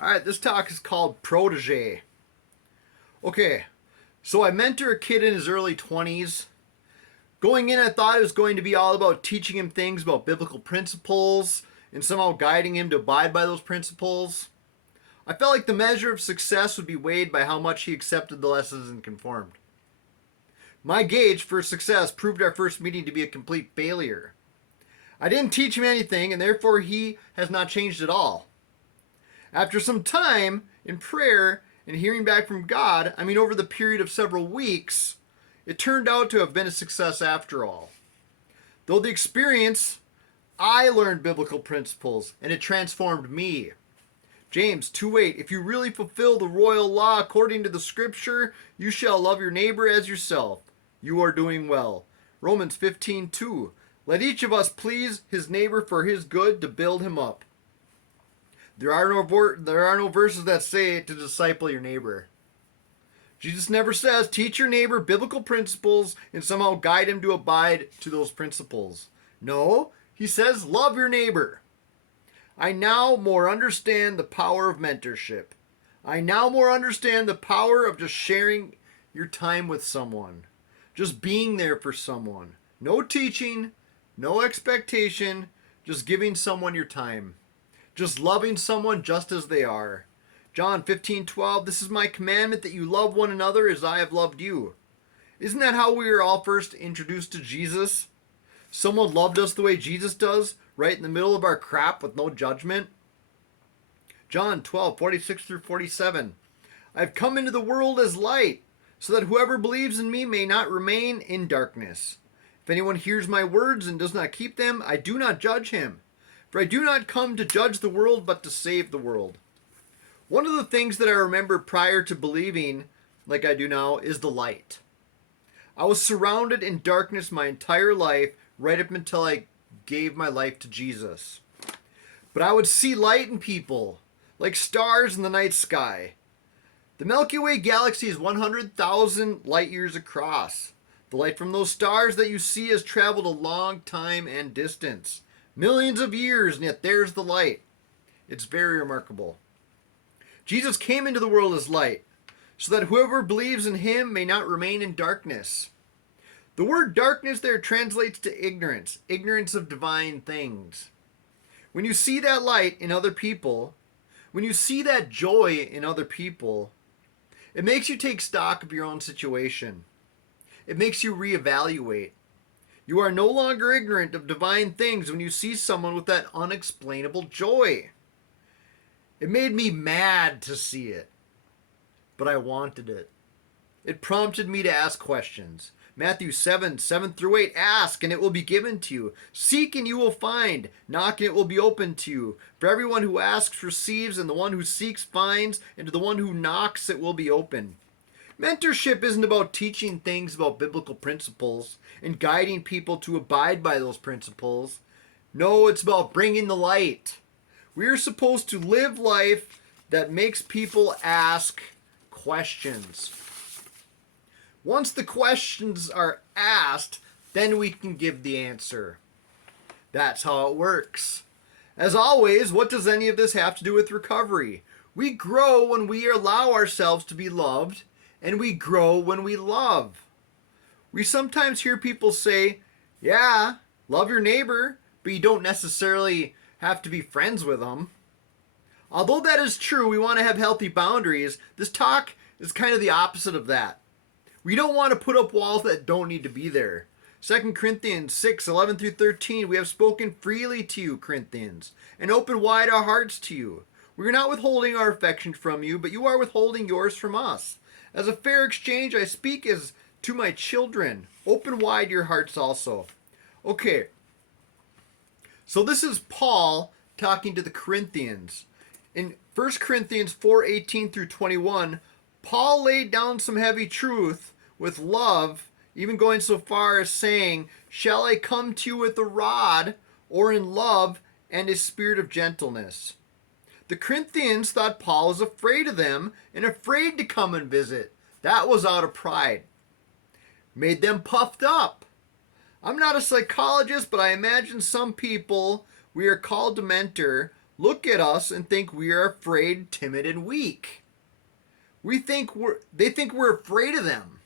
Alright, this talk is called Protege. Okay, so I mentor a kid in his early 20s. Going in, I thought it was going to be all about teaching him things about biblical principles and somehow guiding him to abide by those principles. I felt like the measure of success would be weighed by how much he accepted the lessons and conformed. My gauge for success proved our first meeting to be a complete failure. I didn't teach him anything, and therefore he has not changed at all. After some time in prayer and hearing back from God, over the period of several weeks, it turned out to have been a success after all. Though the experience, I learned biblical principles and it transformed me. James 2:8, if you really fulfill the royal law according to the scripture, you shall love your neighbor as yourself. You are doing well. Romans 15:2, let each of us please his neighbor for his good to build him up. There are no verses that say to disciple your neighbor. Jesus never says teach your neighbor biblical principles and somehow guide him to abide to those principles. No, he says love your neighbor. I now more understand the power of mentorship. I now more understand the power of just sharing your time with someone. Just being there for someone. No teaching, no expectation, just giving someone your time. Just loving someone just as they are. John 15:12, this is my commandment that you love one another as I have loved you. Isn't that how we were all first introduced to Jesus? Someone loved us the way Jesus does, right in the middle of our crap with no judgment. John 12:46-47, I've come into the world as light, so that whoever believes in me may not remain in darkness. If anyone hears my words and does not keep them, I do not judge him. For I do not come to judge the world, but to save the world. One of the things that I remember prior to believing, like I do now, is the light. I was surrounded in darkness my entire life, right up until I gave my life to Jesus. But I would see light in people, like stars in the night sky. The Milky Way galaxy is 100,000 light years across. The light from those stars that you see has traveled a long time and distance. Millions of years, and yet there's the light. It's very remarkable. Jesus came into the world as light, so that whoever believes in him may not remain in darkness. The word darkness there translates to ignorance, ignorance of divine things. When you see that light in other people, when you see that joy in other people, it makes you take stock of your own situation. It makes you reevaluate. You are no longer ignorant of divine things when you see someone with that unexplainable joy. It made me mad to see it, but I wanted it. It prompted me to ask questions. Matthew 7:7-8, ask and it will be given to you. Seek and you will find. Knock and it will be opened to you. For everyone who asks receives, and the one who seeks finds, and to the one who knocks it will be opened. Mentorship isn't about teaching things about biblical principles and guiding people to abide by those principles. No, it's about bringing the light. We are supposed to live life that makes people ask questions. Once the questions are asked, then we can give the answer. That's how it works. As always, what does any of this have to do with recovery? We grow when we allow ourselves to be loved, and we grow when we love. We sometimes hear people say, yeah, love your neighbor, but you don't necessarily have to be friends with them. Although that is true, we want to have healthy boundaries. This talk is kind of the opposite of that. We don't want to put up walls that don't need to be there. 2 Corinthians 6:11-13, we have spoken freely to you, Corinthians, and opened wide our hearts to you. We are not withholding our affection from you, but you are withholding yours from us. As a fair exchange, I speak as to my children. Open wide your hearts also. Okay, so this is Paul talking to the Corinthians. In 1 Corinthians 4:18-21, Paul laid down some heavy truth with love, even going so far as saying, shall I come to you with a rod, or in love and a spirit of gentleness? The Corinthians thought Paul was afraid of them and afraid to come and visit. That was out of pride. Made them puffed up. I'm not a psychologist, but I imagine some people we are called to mentor look at us and think we are afraid, timid, and weak. They think we're afraid of them.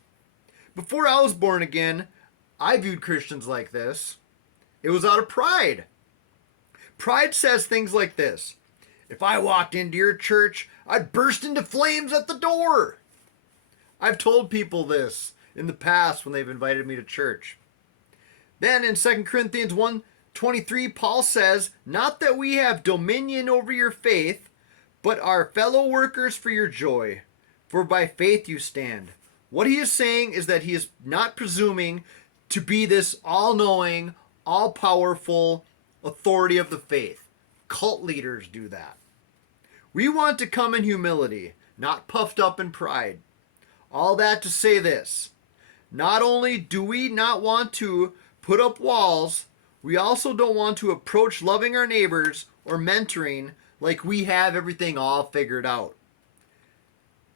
Before I was born again, I viewed Christians like this. It was out of pride. Pride says things like this: if I walked into your church, I'd burst into flames at the door. I've told people this in the past when they've invited me to church. Then in 2 Corinthians 1:23, Paul says, not that we have dominion over your faith, but are fellow workers for your joy. For by faith you stand. What he is saying is that he is not presuming to be this all-knowing, all-powerful authority of the faith. Cult leaders do that. We want to come in humility, not puffed up in pride. All that to say this: not only do we not want to put up walls, we also don't want to approach loving our neighbors or mentoring like we have everything all figured out.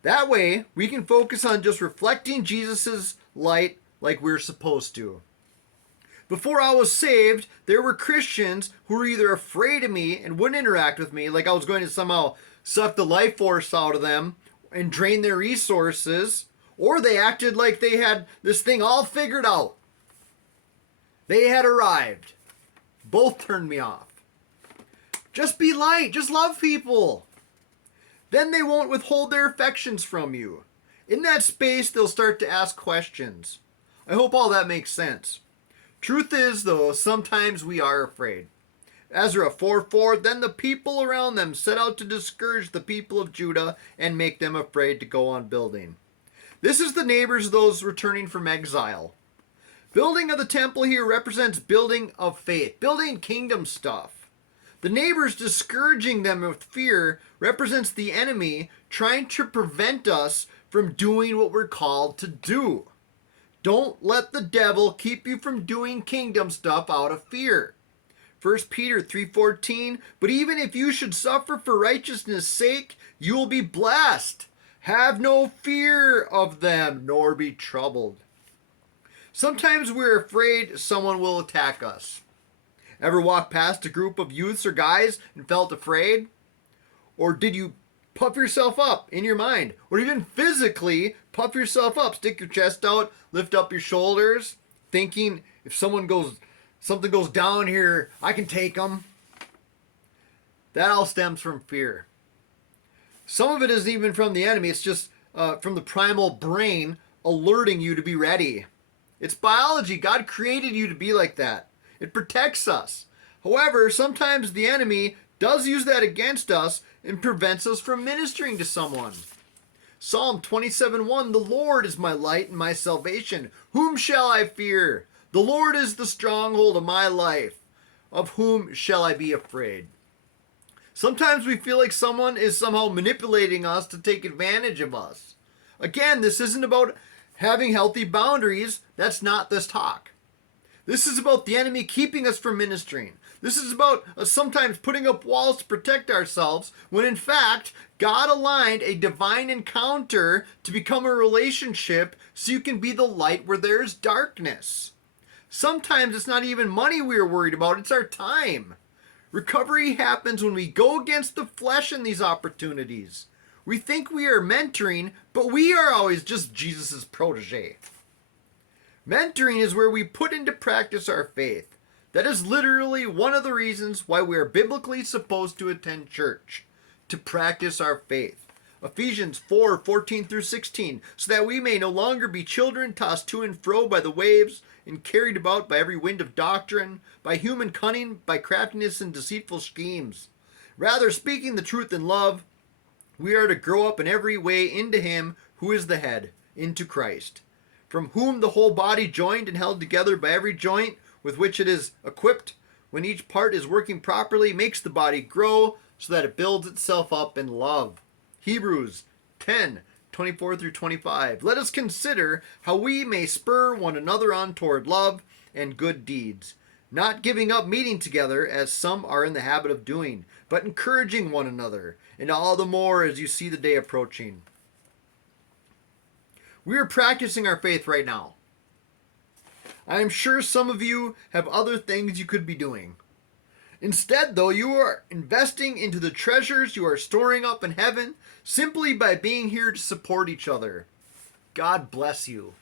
That way, we can focus on just reflecting Jesus' light like we're supposed to. Before I was saved, there were Christians who were either afraid of me and wouldn't interact with me, like I was going to somehow suck the life force out of them and drain their resources, or they acted like they had this thing all figured out. They had arrived. Both turned me off. Just be light. Just love people. Then they won't withhold their affections from you. In that space, they'll start to ask questions. I hope all that makes sense. Truth is, though, sometimes we are afraid. Ezra 4:4, then the people around them set out to discourage the people of Judah and make them afraid to go on building. This is the neighbors of those returning from exile. Building of the temple here represents building of faith, building kingdom stuff. The neighbors discouraging them with fear represents the enemy trying to prevent us from doing what we're called to do. Don't let the devil keep you from doing kingdom stuff out of fear. 1 Peter 3:14, but even if you should suffer for righteousness' sake, you will be blessed. Have no fear of them, nor be troubled. Sometimes we're afraid someone will attack us. Ever walk past a group of youths or guys and felt afraid? Or did you puff yourself up in your mind? Or even physically puff yourself up, stick your chest out, lift up your shoulders, thinking if something goes down here, I can take them? That all stems from fear. Some of it isn't even from the enemy. It's just from the primal brain alerting you to be ready. It's biology. God created you to be like that. It protects us. However, sometimes the enemy does use that against us and prevents us from ministering to someone. Psalm 27:1, the Lord is my light and my salvation. Whom shall I fear? The Lord is the stronghold of my life. Of whom shall I be afraid? Sometimes we feel like someone is somehow manipulating us to take advantage of us. Again, this isn't about having healthy boundaries. That's not this talk. This is about the enemy keeping us from ministering. This is about us sometimes putting up walls to protect ourselves when in fact God aligned a divine encounter to become a relationship so you can be the light where there is darkness. Sometimes it's not even money we are worried about, it's our time. Recovery happens when we go against the flesh in these opportunities. We think we are mentoring, but we are always just Jesus' protege. Mentoring is where we put into practice our faith. That is literally one of the reasons why we are biblically supposed to attend church, to practice our faith. Ephesians 4:14-16, so that we may no longer be children tossed to and fro by the waves and carried about by every wind of doctrine, by human cunning, by craftiness and deceitful schemes. Rather, speaking the truth in love, we are to grow up in every way into Him who is the head, into Christ, from whom the whole body, joined and held together by every joint with which it is equipped, when each part is working properly, makes the body grow so that it builds itself up in love. Hebrews 10:24-25. Let us consider how we may spur one another on toward love and good deeds, not giving up meeting together as some are in the habit of doing, but encouraging one another, and all the more as you see the day approaching. We are practicing our faith right now. I am sure some of you have other things you could be doing. Instead, though, you are investing into the treasures you are storing up in heaven simply by being here to support each other. God bless you.